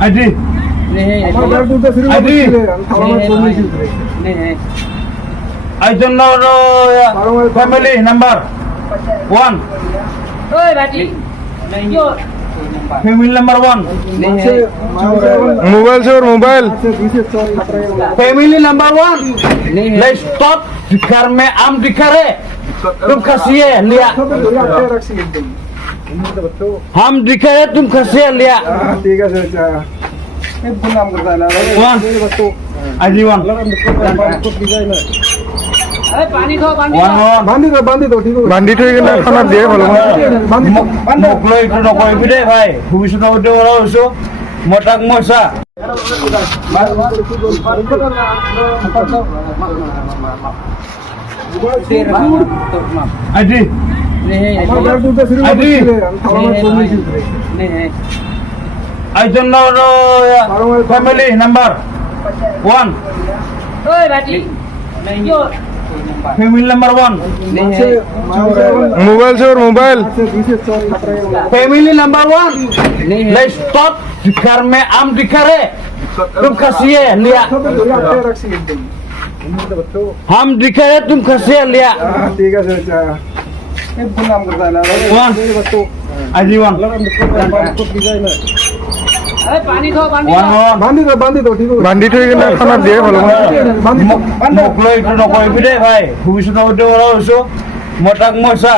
ID आईजन family number 1 family number 1 mobile से और मोबाइल फैमिली नंबर 1 ले स्टॉप घर में आम दिखा रहे तुम खसिए लिया हम दिखा रहे तुम खसिए लिया ठीक है सर नाम करता है आईडी 1 पानी दो बांधी दो ठीक है बांधी तो ना खाना दिए ভালো মুখলৈ একটু নকৰিবি দেই ভাই ভৱিষ্যতৰ সৈতে কথা কৈছো মতাক মইছা আইডি আইজন family number 1 family number 1 mobile से और मोबाइल फैमिली नंबर 1 ले स्टॉप घर में आम दिखा रहे तुम खसिए लिया हम दिखा रहे तुम खसिए लिया ठीक है सर नाम करता है आईडी 1 पानी दो बांधी दो ठीक है बांधी तो ना खाना दिए ভালো মুখলৈ একটু নকৰিবি দেই ভাই ভৱিষ্যতৰ সৈতে কথা কৈছো মতাক মইছা